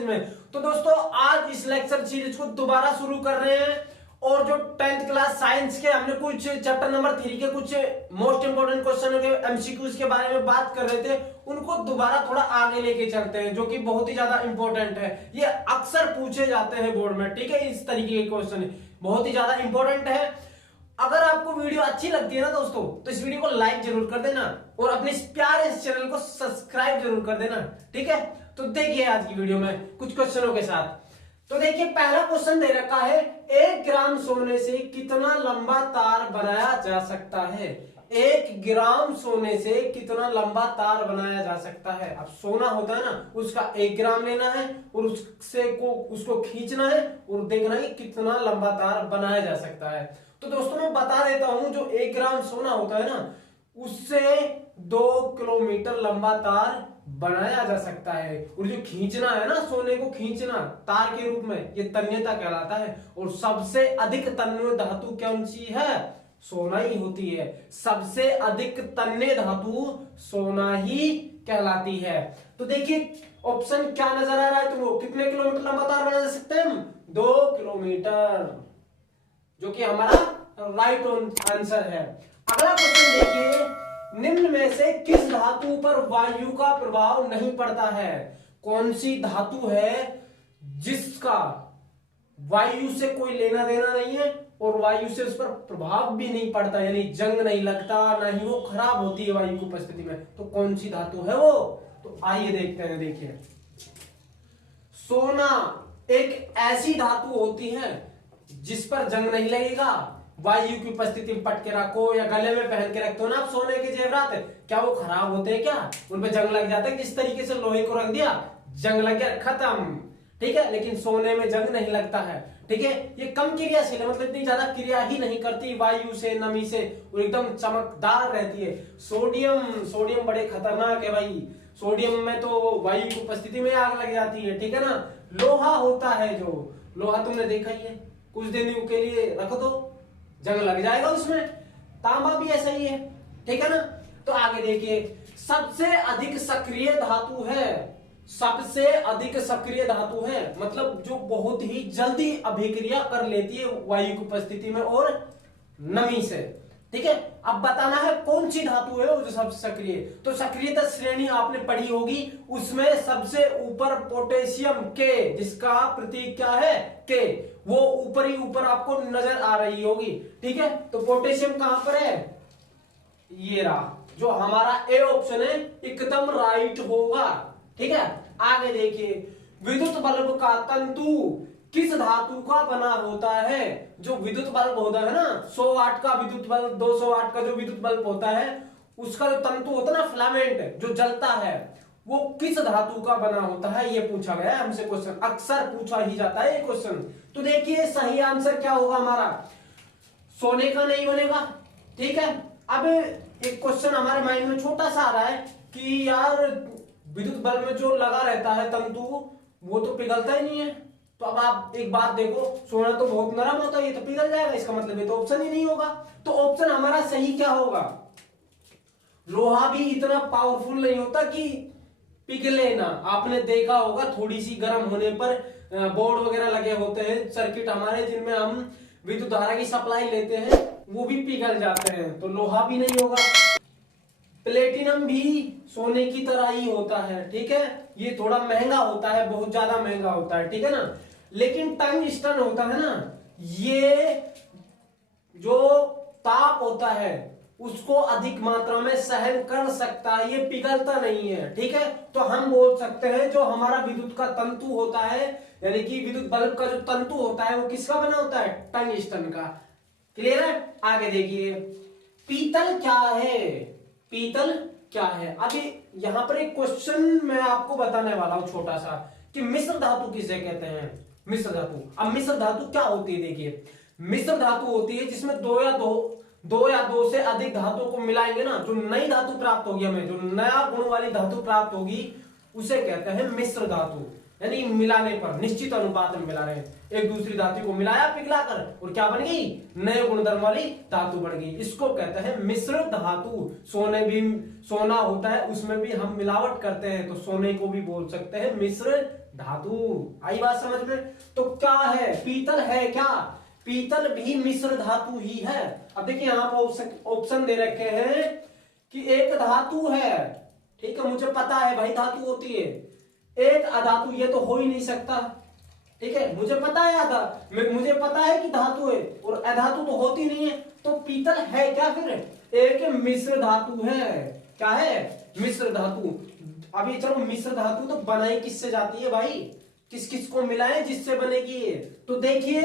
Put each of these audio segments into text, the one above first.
Series में। तो दोस्तों आज इस लेक्चर सीरीज को दोबारा शुरू कर रहे हैं और जो 10th क्लास साइंस के हमने कुछ चैप्टर नंबर 3 के कुछ मोस्ट इंपोर्टेंट क्वेश्चन के एमसीक्यूज के बारे में बात कर रहे थे, उनको दोबारा थोड़ा आगे लेके चलते हैं, जो कि बहुत ही ज्यादा इंपॉर्टेंट है। ये अक्सर पूछे जाते हैं बोर्ड में, ठीक है। इस तरीके के क्वेश्चन बहुत ही ज्यादा इंपॉर्टेंट है। अगर आपको वीडियो अच्छी लगती है ना दोस्तों, तो इस वीडियो को लाइक जरूर कर देना और अपने इस प्यारे चैनल को सब्सक्राइब जरूर कर देना, ठीक है। तो देखिए आज की वीडियो में कुछ क्वेश्चनों के साथ। तो देखिए पहला क्वेश्चन दे रखा है, 1 ग्राम सोने से कितना लंबा तार बनाया जा सकता है। 1 ग्राम सोने से कितना लंबा तार बनाया जा सकता है। अब सोना होता है ना, उसका 1 ग्राम लेना है और उसको खींचना है और देखना है कितना लंबा तार बनाया जा सकता है। तो दोस्तों मैं बता देता हूं, जो 1 ग्राम सोना होता है ना, उससे 2 किलोमीटर लंबा तार बनाया जा सकता है। और जो खींचना है ना, सोने को खींचना तार के रूप में, ये तन्यता कहलाता है। और सबसे अधिक तन्य धातु कौन सी है? सोना ही होती है। सबसे अधिक तन्य धातु सोना ही कहलाती है। तो देखिए ऑप्शन क्या नजर आ रहा है तुमको, कितने किलोमीटर लंबा तार बना सकते हैं हम? 2 किलोमीटर, जो कि हमारा राइट आंसर है। अगला क्वेश्चन देखिए, निम्न में से किस धातु पर वायु का प्रभाव नहीं पड़ता है। कौन सी धातु है जिसका वायु से कोई लेना देना नहीं है और वायु से उस पर प्रभाव भी नहीं पड़ता, यानी जंग नहीं लगता, ना ही वो खराब होती है वायु की उपस्थिति में। तो कौन सी धातु है वो? तो आइए देखते हैं। देखिए सोना एक ऐसी धातु होती है जिस पर जंग नहीं लगेगा, वायु की उपस्थिति में पटके रखो या गले में पहन के रखते हो ना आप सोने के जेवरात, क्या वो खराब होते हैं? क्या उन पे जंग लग जाता है? किस तरीके से लोहे को रख दिया, जंग लग गया, खत्म, ठीक है। लेकिन सोने में जंग नहीं लगता है, ठीक है। ये कम क्रियाशील है, मतलब इतनी ज्यादा क्रिया ही नहीं करती वायु से, नमी से, और एकदम चमकदार रहती है। सोडियम बड़े खतरनाक है भाई। सोडियम में तो वायु की उपस्थिति में आग लग जाती है, ठीक है ना। लोहा होता है, जो लोहा तुमने देखा ही है, कुछ दिन के लिए रख दो जंग लग जाएगा उसमें। तांबा भी ऐसा ही है, ठीक है ना। तो आगे देखिए, सबसे अधिक सक्रिय धातु है, सबसे अधिक सक्रिय धातु है, मतलब जो बहुत ही जल्दी अभिक्रिया कर लेती है वायु की उपस्थिति में और नमी से, ठीक है। अब बताना है कौन सी धातु है वो जो सबसे सक्रिय। तो सक्रियता श्रेणी आपने पढ़ी होगी, उसमें सबसे ऊपर पोटेशियम के, जिसका प्रतीक क्या है? के, वो ऊपर ही ऊपर आपको नजर आ रही होगी, ठीक है। तो पोटेशियम कहां पर है? ये रहा, जो हमारा ए ऑप्शन है एकदम राइट होगा, ठीक है। आगे देखिए, विद्युत बल्ब का तंतु किस धातु का बना होता है। जो विद्युत बल्ब होता है ना, 100 वाट का विद्युत बल्ब, 200 वाट का जो विद्युत बल्ब होता है, उसका जो तंतु होता है ना, फिलामेंट जो जलता है, वो किस धातु का बना होता है, ये पूछा गया है हमसे क्वेश्चन। अक्सर पूछा ही जाता है ये क्वेश्चन। तो देखिए सही आंसर क्या होगा हमारा? सोने का नहीं बनेगा, ठीक है। अब एक क्वेश्चन हमारे माइंड में छोटा सा आ रहा है कि यार विद्युत बल्ब में जो लगा रहता है तंतु, वो तो पिघलता ही नहीं है। तो अब आप एक बात देखो, सोना तो बहुत नरम होता है, ये तो पिघल जाएगा, इसका मतलब ये तो ऑप्शन ही नहीं होगा। तो ऑप्शन हमारा सही क्या होगा? लोहा भी इतना पावरफुल नहीं होता कि पिघले ना। आपने देखा होगा थोड़ी सी गर्म होने पर बोर्ड वगैरह लगे होते हैं, सर्किट हमारे, जिनमें हम विद्युत धारा की सप्लाई लेते हैं, वो भी पिघल जाते हैं। तो लोहा भी नहीं होगा। प्लेटिनम भी सोने की तरह ही होता है, ठीक है। ये थोड़ा महंगा होता है, बहुत ज्यादा महंगा होता है, ठीक है ना। लेकिन टंगस्टन होता है ना, ये जो ताप होता है उसको अधिक मात्रा में सहन कर सकता है, ये पिघलता नहीं है, ठीक है। तो हम बोल सकते हैं जो हमारा विद्युत का तंतु होता है, यानी कि विद्युत बल्ब का जो तंतु होता है, वो किसका बना होता है? टंगस्टन का। क्लियर है? आगे देखिए, पीतल क्या है? पीतल क्या है? अभी यहां पर एक क्वेश्चन मैं आपको बताने वाला हूं छोटा सा, कि मिश्र धातु किसे कहते हैं? मिश्र धातु। अब मिश्र धातु क्या होती है? देखिए, मिश्र धातु होती है जिसमें दो या दो से अधिक धातु को मिलाएंगे ना, जो नई धातु प्राप्त होगी, हमें जो नया गुण वाली धातु प्राप्त होगी, उसे कहते हैं मिश्र धातु। यानी मिलाने पर, निश्चित अनुपात में मिला रहे हैं, एक दूसरी धातु को मिलाया पिघलाकर और क्या बन गई, नए गुणधर्म वाली धातु बन गई। इसको कहते हैं मिश्र धातु। सोना होता है, उसमें भी हम मिलावट करते हैं, तो सोने को भी बोल सकते हैं मिश्र धातु। आई बात समझ में? तो क्या है, पीतल है क्या, पीतल भी मिश्र धातु ही है। अब देखिए यहाँ पर ऑप्शन दे रखे हैं कि एक धातु है, ठीक है, मुझे पता है भाई धातु होती है, एक अधातु, ये तो हो ही नहीं सकता, ठीक है, मुझे पता है मुझे पता है कि धातु है और अधातु तो होती नहीं है, तो पीतल है क्या फिर, एक मिश्र धातु है। क्या है, मिश्र धातु। अभी चलो मिश्र धातु तो बनाई किससे जाती है भाई, किस किस को मिलाएं जिससे बनेगी, तो देखिए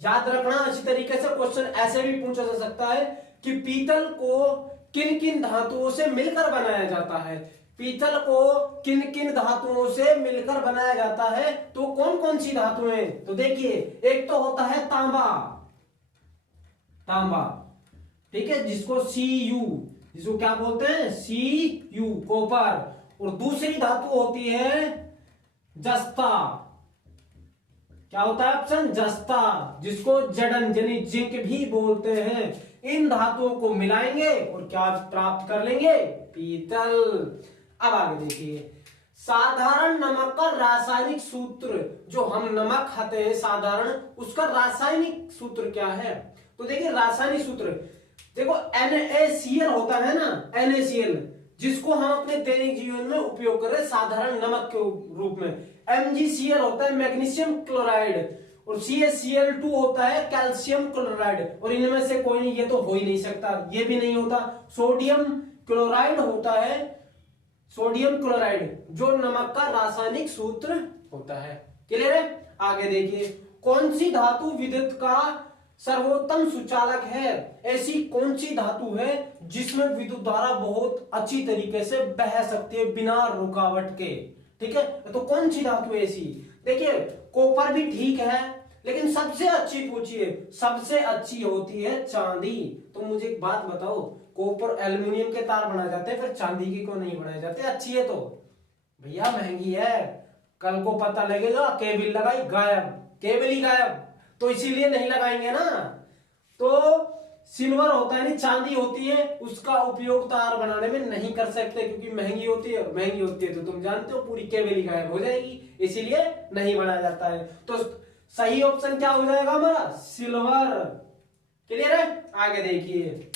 याद रखना अच्छी तरीके से, क्वेश्चन ऐसे भी पूछा जा सकता है कि पीतल को किन किन धातुओं से मिलकर बनाया जाता है, पीतल को किन किन धातुओं से मिलकर बनाया जाता है, तो कौन कौन सी धातुएं, तो देखिए एक तो होता है तांबा, तांबा, ठीक है, जिसको जिसको क्या बोलते हैं, Cu, कॉपर। और दूसरी धातु होती है जस्ता, क्या होता है ऑप्शन, जस्ता, जिसको जड़न यानी जिंक भी बोलते हैं। इन धातुओं को मिलाएंगे और क्या प्राप्त कर लेंगे, पीतल। अब आगे देखिए, साधारण नमक का रासायनिक सूत्र, जो हम नमक खाते हैं साधारण, उसका रासायनिक सूत्र क्या है, तो देखिए रासायनिक सूत्र, देखो NaCl होता है ना, NaCl, जिसको हम अपने दैनिक जीवन में उपयोग कर रहे हैं साधारण नमक के रूप में। MgCl होता है मैग्नीशियम क्लोराइड, और CaCl2 होता है कैल्शियम क्लोराइड, और इनमें से कोई नहीं, ये तो हो ही नहीं सकता, ये भी नहीं होता। सोडियम क्लोराइड होता है, सोडियम क्लोराइड, जो नमक का रासायनिक सूत्र होता है। क्लियर है? आगे देखिए, कौन सी धातु विद्युत का सर्वोत्तम सुचालक है, ऐसी कौन सी धातु है जिसमें विद्युत धारा बहुत अच्छी तरीके से बह सकती है बिना रुकावट के, ठीक है, तो कौन सी धातु है ऐसी, देखिए कॉपर भी ठीक है, लेकिन सबसे अच्छी पूछिए, सबसे अच्छी होती है चांदी। तो मुझे एक बात बताओ, कॉपर एल्युमिनियम के तार बनाए जाते हैं, फिर चांदी की क्यों नहीं बनाए जाते, अच्छी है तो, भैया महंगी है, कल को पता लगेगा केबल लगाई गायब, केबल ही गायब, तो इसीलिए नहीं लगाएंगे ना। तो सिल्वर होता है नहीं, चांदी होती है, उसका उपयोग तार बनाने में नहीं कर सकते क्योंकि महंगी होती है, महंगी होती है तो तुम जानते हो पूरी केबल ही गायब हो जाएगी, इसीलिए नहीं बनाया जाता है। तो सही ऑप्शन क्या हो जाएगा हमारा, सिल्वर। क्लियर है? आगे देखिए,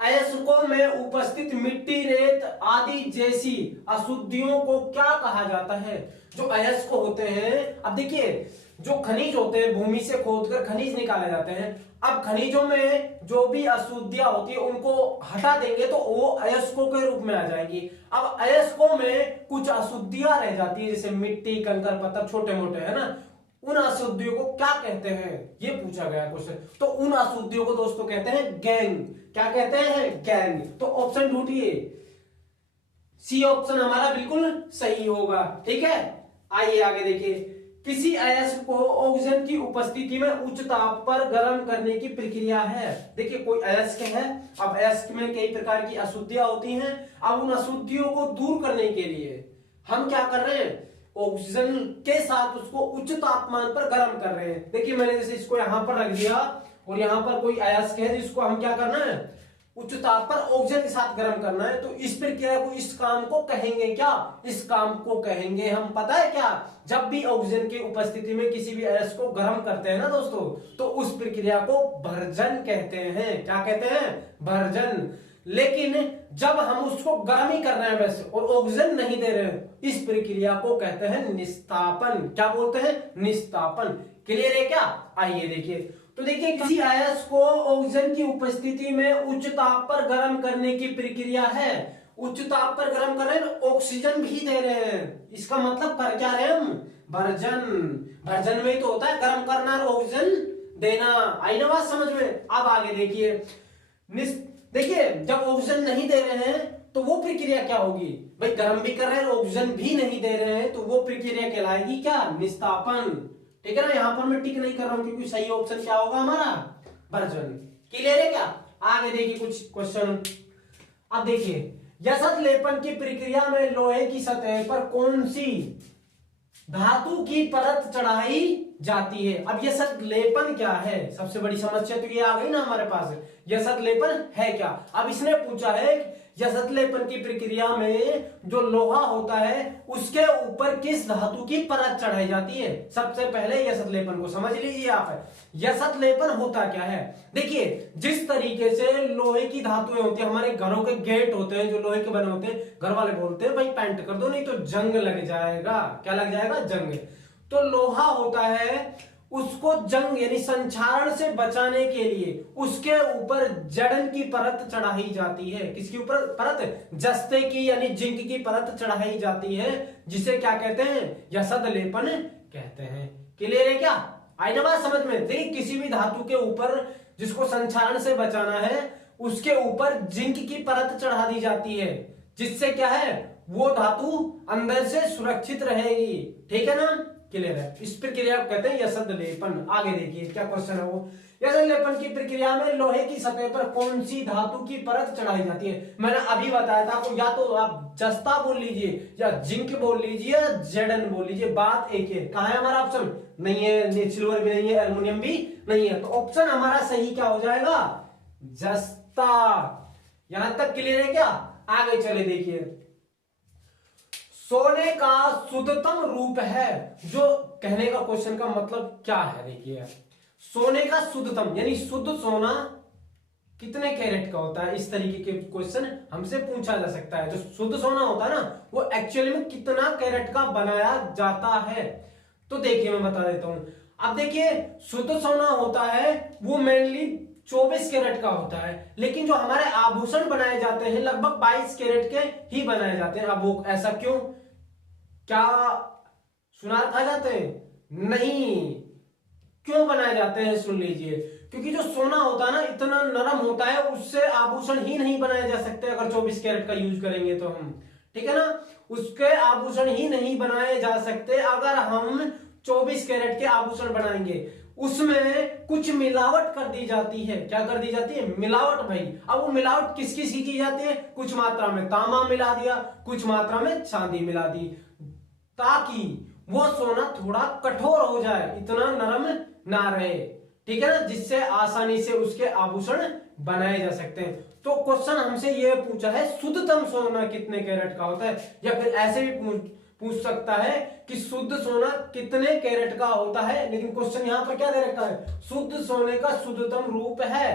अयस्कों में उपस्थित मिट्टी, रेत आदि जैसी अशुद्धियों को क्या कहा जाता है, जो अयस्क होते हैं। अब देखिए, जो खनिज होते हैं, भूमि से खोदकर खनिज निकाले जाते हैं, अब खनिजों में जो भी अशुद्धियां होती है उनको हटा देंगे तो वो अयस्कों के रूप में आ जाएंगी। अब अयस्कों में कुछ अशुद्धियां रह जाती है, जैसे मिट्टी, कंकर, पत्थर, छोटे मोटे, है ना, उन अशुद्धियों को क्या कहते हैं, ये पूछा गया क्वेश्चन। तो उन अशुद्धियों को दोस्तों कहते हैं गैंग। क्या कहते हैं, गैंग। तो ऑप्शन ढूंढिए, सी ऑप्शन हमारा बिल्कुल सही होगा, ठीक है। आइए आगे देखिए, किसी अयस्क को ऑक्सीजन की उपस्थिति में उच्च ताप पर गर्म करने की प्रक्रिया है। देखिए कोई अयस्क है, अब अयस्क में कई प्रकार की अशुद्धियां होती हैं, अब उन अशुद्धियों को दूर करने के लिए हम क्या कर रहे हैं, ऑक्सीजन के साथ उसको उच्च तापमान पर गर्म कर रहे हैं। देखिए मैंने जैसे इसको यहां पर रख दिया और यहां पर कोई अयस्क है जिसको हम क्या करना है, उच्च ताप पर ऑक्सीजन के साथ गर्म करना है, तो इस प्रक्रिया को, इस काम को कहेंगे क्या, इस काम को कहेंगे हम, पता है क्या, जब भी ऑक्सीजन की उपस्थिति में किसी भी अयस्क को गर्म करते हैं ना दोस्तों, तो उस प्रक्रिया को भर्जन कहते हैं। क्या कहते हैं, भर्जन। लेकिन जब हम उसको गर्म ही कर रहे हैं वैसे और ऑक्सीजन नहीं दे रहे हैं, इस प्रक्रिया को कहते हैं निस्तापन। क्या बोलते हैं, निस्तापन। क्लियर है क्या? आइए देखिए, तो देखिए किसी अयस्क को ऑक्सीजन की उपस्थिति में उच्च ताप पर गर्म करने की प्रक्रिया है, उच्च ताप पर गर्म कर रहे हैं, ऑक्सीजन भी दे रहे हैं, इसका मतलब कर क्या रहे हम, भर्जन। भर्जन में ही तो होता है गर्म करना और ऑक्सीजन देना। आई ना बात समझ में? अब आगे देखिए, देखिए जब ऑक्सीजन नहीं दे रहे हैं तो वो प्रक्रिया क्या होगी, भाई गर्म भी कर रहे हैं ऑक्सीजन भी नहीं दे रहे हैं, तो वो प्रक्रिया कहलाएगी क्या, निस्तापन। ठीक है ना, यहां पर मैं टिक नहीं कर रहा हूं क्योंकि सही ऑप्शन क्या होगा हमारा, भर्जन। क्लियर है क्या? आगे देखिए कुछ क्वेश्चन। अब देखिए, यशत लेपन की प्रक्रिया में लोहे की सतह पर कौन सी धातु की परत चढ़ाई जाती है। अब यह संलेपन क्या है, सबसे बड़ी समस्या तो ये आ गई ना हमारे पास, यह संलेपन है क्या। अब इसने पूछा है यह संलेपन की प्रक्रिया में जो लोहा होता है उसके ऊपर किस धातु की परत चढ़ाई जाती है। सबसे पहले यह संलेपन को समझ लीजिए आप। यह संलेपन होता क्या है, देखिए जिस तरीके से लोहे की धातुएं होती है, हमारे घरों के गेट होते हैं जो लोहे के बने होते हैं, घर वाले बोलते हैं भाई पेंट कर दो नहीं तो जंग लग जाएगा। क्या लग जाएगा, जंग। तो लोहा होता है उसको जंग यानी संक्षारण से बचाने के लिए उसके ऊपर जड़न की परत चढ़ाई जाती है। किसके ऊपर परत, जस्ते की यानी जिंक की परत चढ़ाई जाती है, जिसे क्या कहते हैं, यशद लेपन कहते हैं। क्लियर है क्या, आई ना बात समझ में। देखिए किसी भी धातु के ऊपर जिसको संक्षारण से बचाना है उसके ऊपर जिंक की परत चढ़ा दी जाती है, जिससे क्या है वो धातु अंदर से सुरक्षित रहेगी। ठीक है ना, क्लियर है। इस प्रक्रिया को कहते हैं यशद लेपन। आगे देखिए क्या क्वेश्चन है वो, यशद लेपन की प्रक्रिया में लोहे की सतह पर कौन सी धातु की परत चढ़ाई जाती है। मैंने अभी बताया था आपको, या तो आप जस्ता बोल लीजिए या जिंक बोल लीजिए या जेडन बोल लीजिए, बात एक है। कहां है हमारा ऑप्शन, नहीं है, सिल्वर भी नहीं है, एल्युमिनियम भी नहीं है, तो ऑप्शन हमारा सही क्या हो जाएगा, जस्ता। यहां तक क्लियर है क्या, आगे चले देखिए। सोने का शुद्धतम रूप है, जो कहने का क्वेश्चन का मतलब क्या है, देखिए सोने का शुद्धतम यानी शुद्ध सोना कितने कैरेट का होता है, इस तरीके के क्वेश्चन हमसे पूछा जा सकता है। जो शुद्ध सोना होता है ना वो एक्चुअली में कितना कैरेट का बनाया जाता है, तो देखिए मैं बता देता हूं। अब देखिए शुद्ध सोना होता है वो मेनली 24 कैरेट का होता है, लेकिन जो हमारे आभूषण बनाए जाते हैं लगभग 22 कैरेट के ही बनाए जाते हैं। अब वो ऐसा क्यों, क्या सुनार खा जाते हैं, नहीं, क्यों बनाए जाते हैं सुन लीजिए। क्योंकि जो सोना होता है ना इतना नरम होता है, उससे आभूषण ही नहीं बनाए जा सकते अगर 24 कैरेट का यूज करेंगे तो हम, ठीक है ना, उसके आभूषण ही नहीं बनाए जा सकते अगर हम 24 कैरेट के आभूषण बनाएंगे। उसमें कुछ मिलावट कर दी जाती है। क्या कर दी जाती है, मिलावट भाई। अब वो मिलावट किस किस की जाती है, कुछ मात्रा में तांबा मिला दिया, कुछ मात्रा में चांदी मिला दी, ताकि वो सोना थोड़ा कठोर हो जाए, इतना नरम ना रहे, ठीक है ना, जिससे आसानी से उसके आभूषण बनाए जा सकते हैं। तो क्वेश्चन हमसे ये पूछा है शुद्धतम सोना कितने कैरेट का होता है, या फिर ऐसे भी पूछ सकता है कि शुद्ध सोना कितने कैरेट का होता है, लेकिन क्वेश्चन यहां पर क्या दे रखा है, शुद्ध सोने का शुद्धतम रूप है।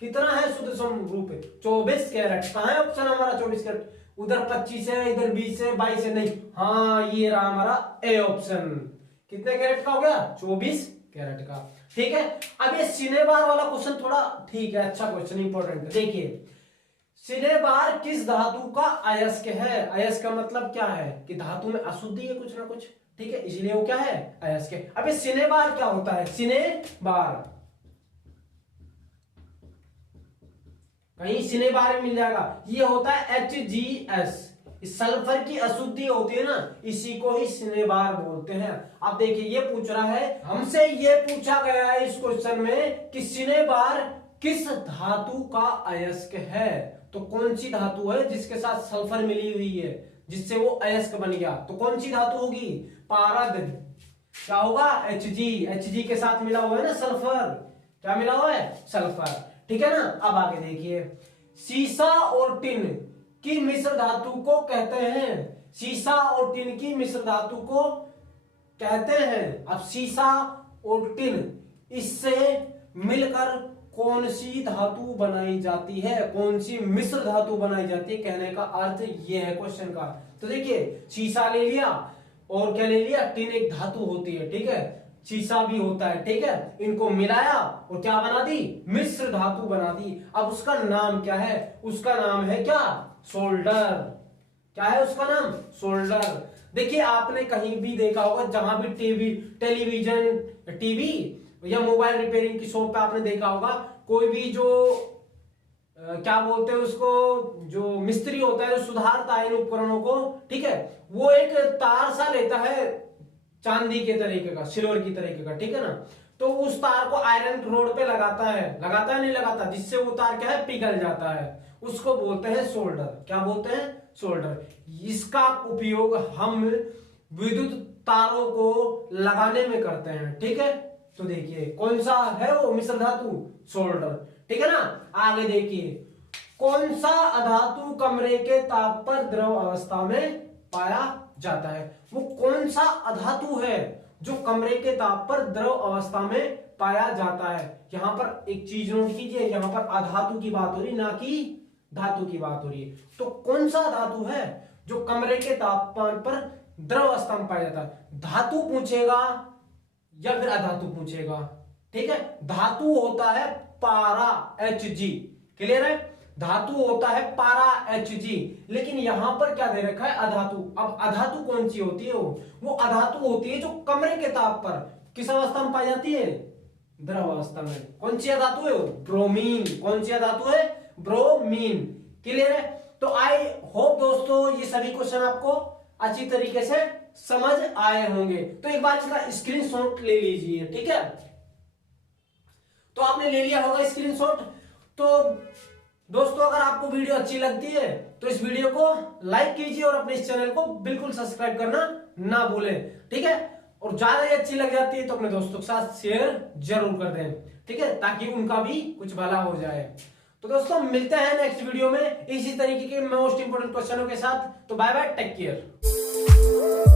कितना है शुद्धतम रूप, 24 कैरेट। कहां है ऑप्शन हमारा 24 कैरेट, उधर 25 है, इधर 20 है, 22 है, नहीं, हाँ ये रहा हमारा ए ऑप्शन। कितने कैरेट का हो गया, 24 कैरेट का। ठीक है, अब ये सिनेबार वाला क्वेश्चन थोड़ा ठीक है, अच्छा क्वेश्चन, इंपॉर्टेंट है। देखिए सिनेबार किस धातु का अयस्क है, अयस्क का मतलब क्या है कि धातु में अशुद्धि है कुछ ना कुछ, ठीक है, इसलिए वो क्या है, अयस्क है। अब ये सिनेबार क्या होता है, सिनेबार कहीं सिनेबार में मिल जाएगा, ये होता है HGS, सल्फर की अशुद्धि होती है ना, इसी को ही सिनेबार बोलते हैं। अब देखिए ये पूछ रहा है हमसे, ये पूछा गया है इस क्वेश्चन में कि सिनेबार किस धातु का अयस्क है, तो कौन सी धातु है जिसके साथ सल्फर मिली हुई है जिससे वो अयस्क बन गया, तो कौन सी धातु होगी, पारद। क्या होगा, Hg के साथ मिला हुआ है ना सल्फर, क्या मिला हुआ है, सल्फर, ठीक है ना। अब आगे देखिए, सीसा और टिन की मिश्र धातु को कहते हैं, सीसा और टिन की मिश्र धातु को कहते हैं। अब सीसा और टिन इससे मिलकर कौन सी धातु बनाई जाती है, कौन सी मिश्र धातु बनाई जाती है, कहने का अर्थ ये है क्वेश्चन का। तो देखिए सीसा ले लिया और क्या ले लिया, टिन एक धातु होती है, ठीक है, सीसा भी होता है, ठीक है, इनको मिलाया और क्या बना दी, मिश्र धातु बना दी। अब उसका नाम क्या है, उसका नाम है क्या, सोल्डर। क्या है उसका नाम, सोल्डर। देखिए आपने कहीं भी देखा होगा, जहां भी टेलीविजन, टीवी या मोबाइल रिपेयरिंग की शॉप पे आपने देखा होगा, कोई भी जो क्या बोलते हैं उसको, जो मिस्त्री होता है जो सुधारता है इन उपकरणों को, ठीक है, वो एक तार सा लेता है चांदी के तरीके का, सिल्वर की तरीके का, ठीक है ना, तो उस तार को आयरन रोड पे लगाता है नहीं लगाता, जिससे वो तार क्या है, पिघल जाता है, उसको बोलते हैं सोल्डर। क्या बोलते हैं, सोल्डर। इसका उपयोग हम विद्युत तारों को लगाने में करते हैं। ठीक है, तो देखिए कौन सा है वो मिश्र धातु, सोल्डर। ठीक है ना। आगे देखिए, कौन सा अधातु कमरे के ताप पर द्रव अवस्था में पाया जाता है। वो कौन सा अधातु है जो कमरे के ताप पर द्रव अवस्था में पाया जाता है। यहां पर एक चीज नोट कीजिए, यहां पर अधातु की बात हो रही, ना कि धातु की बात हो रही है। तो कौन सा धातु है जो कमरे के तापमान पर द्रव अवस्था में पाया जाता है। धातु पूछेगा या फिर अधातु पूछेगा। ठीक है, धातु होता है पारा Hg, क्लियर है। धातु होता है पारा Hg, लेकिन यहां पर क्या दे रखा है, अधातु। अब अधातु कौन सी होती है, वो अधातु होती है जो कमरे के ताप पर किस अवस्था में पाई जाती है, द्रव अवस्था में। कौन सी धातु है, ब्रोमीन। कौन सी धातु है, ब्रोमीन। क्लियर है। तो आई होप दोस्तों ये सभी क्वेश्चन आपको अच्छी तरीके से समझ आए होंगे। तो एक बार इसका स्क्रीनशॉट ले लीजिए। ठीक है, तो आपने ले लिया होगा स्क्रीनशॉट। तो दोस्तों अगर आपको वीडियो अच्छी लगती है तो इस वीडियो को लाइक कीजिए और अपने इस चैनल को बिल्कुल सब्सक्राइब करना ना भूलें। ठीक है, और ज्यादा ही अच्छी लग जाती है तो अपने दोस्तों के साथ शेयर जरूर कर दें। ठीक है, ताकि उनका भी कुछ भला हो जाए। तो दोस्तों मिलते हैं नेक्स्ट वीडियो में इसी तरीके के मोस्ट इंपोर्टेंट क्वेश्चनों के साथ। तो बाय बाय, टेक केयर।